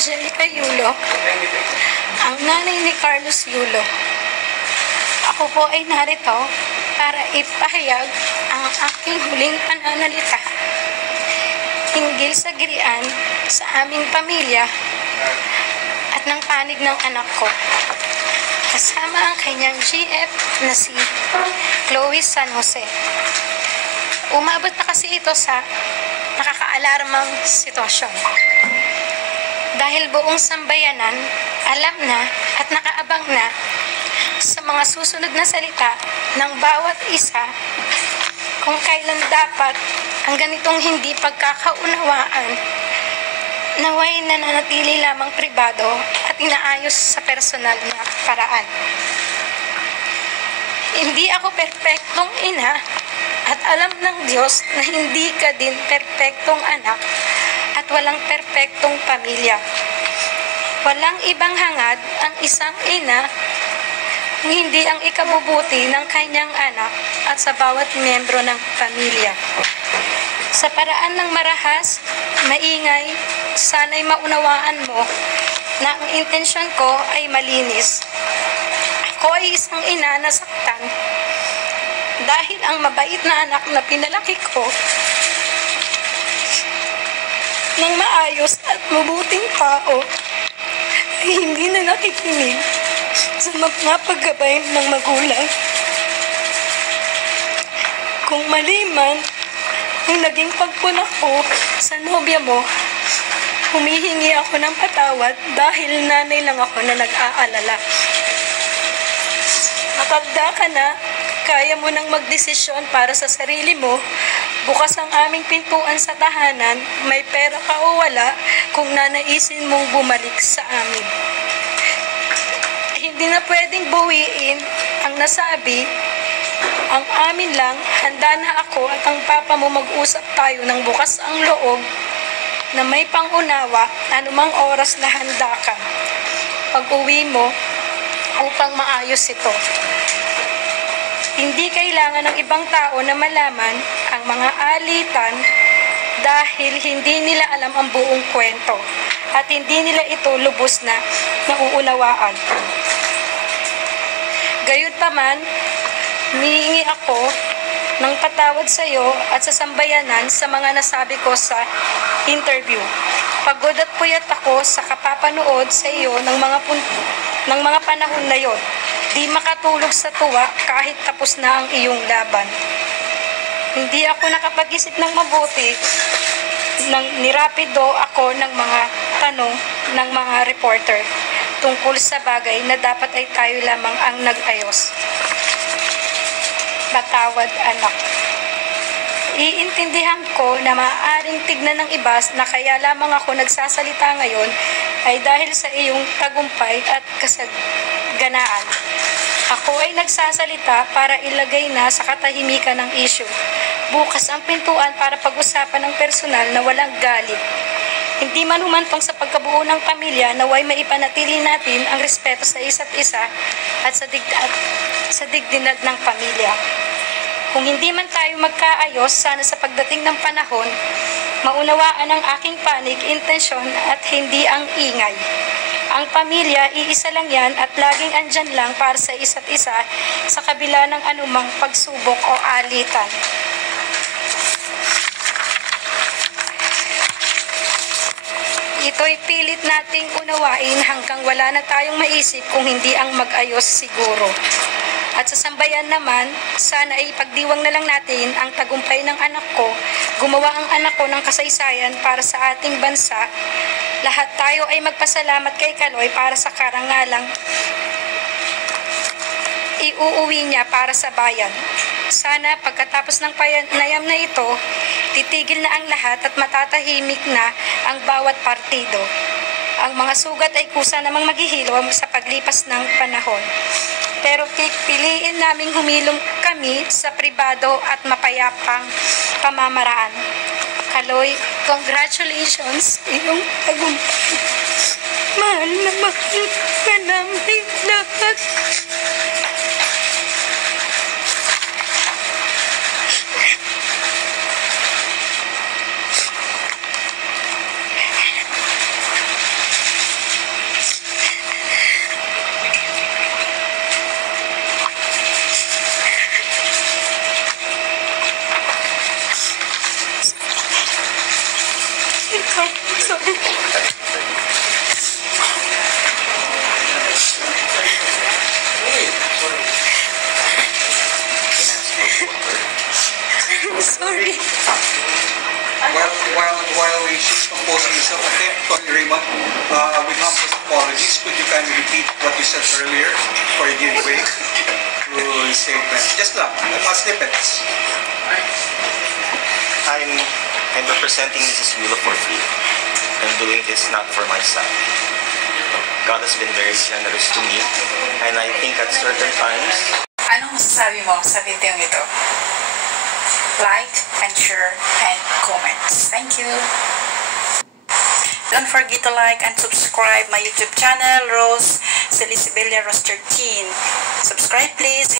Angelica Yulo, ang nanay ni Carlos Yulo. Ako po ay narito para ipahayag ang aking huling pananalita hinggil sa gilian sa aming pamilya at ng panig ng anak ko. Kasama ang kanyang GF na si Chloe San Jose. Umabot na kasi ito sa nakakaalarmang sitwasyon. Dahil buong sambayanan, alam na at nakaabang na sa mga susunod na salita ng bawat isa kung kailan dapat ang ganitong hindi pagkakaunawaan naway nananatili lamang pribado at inaayos sa personal na paraan. Hindi ako perpektong ina at alam ng Diyos na hindi ka din perpektong anak at walang perpektong pamilya. Walang ibang hangad ang isang ina kung hindi ang ikabubuti ng kanyang anak at sa bawat miyembro ng pamilya. Sa paraan ng marahas, maingay, sana'y maunawaan mo na ang intensyon ko ay malinis. Ako ay isang ina na saktan dahil ang mabait na anak na pinalaki ko ng maayos at mabuting tao ay hindi na nakikinig sa mga paggabay ng magulang. Kung mali man ang naging pagpunak ko sa nobya mo, humihingi ako ng patawad dahil nanay lang ako na nag-aalala. Matanda ka na, kaya mo nang magdesisyon para sa sarili mo. Bukas ang aming pintuan sa tahanan, may pera ka o wala kung nanaisin mong bumalik sa amin. Hindi na pwedeng buwiin ang nasabi. Ang amin lang, handa na ako at ang papa mo mag-usap tayo ng bukas ang loob na may pangunawa anumang oras na handa ka pag-uwi mo upang maayos ito. Hindi kailangan ng ibang tao na malaman ang mga alitan dahil hindi nila alam ang buong kwento at hindi nila ito lubos na nauunawaan. Gayunpaman, humihingi ako ng patawad sa iyo at sa sambayanan sa mga nasabi ko sa interview. Pagod at puyat ako sa kapapanood sa iyo ng mga panahon na yon. Di makatulog sa tuwa kahit tapos na ang iyong laban. Hindi ako nakapag-isip ng mabuti nang nirapido ako ng mga tanong ng mga reporter tungkol sa bagay na dapat ay tayo lamang ang nag-ayos. Patawad, anak. Iintindihan ko na maaaring tignan ng iba na kaya lamang ako nagsasalita ngayon ay dahil sa iyong tagumpay at kasaganaan. Ako ay nagsasalita para ilagay na sa katahimikan ng issue. Bukas ang pintuan para pag-usapan ng personal na walang galit. Hindi man humantong sa pagkabuo ng pamilya naway maipanatili natin ang respeto sa isa't isa at sa dignidad ng pamilya. Kung hindi man tayo magkaayos, sana sa pagdating ng panahon, maunawaan ang aking panig, intensyon at hindi ang ingay. Ang pamilya, iisa lang yan at laging andyan lang para sa isa't isa sa kabila ng anumang pagsubok o alitan. Ito'y pilit nating unawain hanggang wala na tayong maisip kung hindi ang mag-ayos siguro. At sa sambayan naman, sana ay ipagdiwang na lang natin ang tagumpay ng anak ko, gumawa ang anak ko ng kasaysayan para sa ating bansa. Lahat tayo ay magpasalamat kay Kaloy para sa karangalang iuuwi niya para sa bayan. Sana pagkatapos ng panayam na ito, titigil na ang lahat at matatahimik na ang bawat partido. Ang mga sugat ay kusa namang maghihilom sa paglipas ng panahon. Pero piliin naming humilom kami sa pribado at mapayapang pamamaraan. Kaloy, congratulations sa iyong tagumpay. Mahal na mahal ka namin lahat. of attempt, Tony Raymond, with humble apologies, could you kindly repeat what you said earlier before you give way to the statement? Just lang, mga snippets. I'm representing Mrs. Yulo for free. I'm doing this not for myself. God has been very generous to me, and I think at certain times... Anong masasabi mo sa video ito? Like and share and comments. Thank you. Don't forget to like and subscribe my YouTube channel, Rose Celisibella Rose 13. Subscribe please.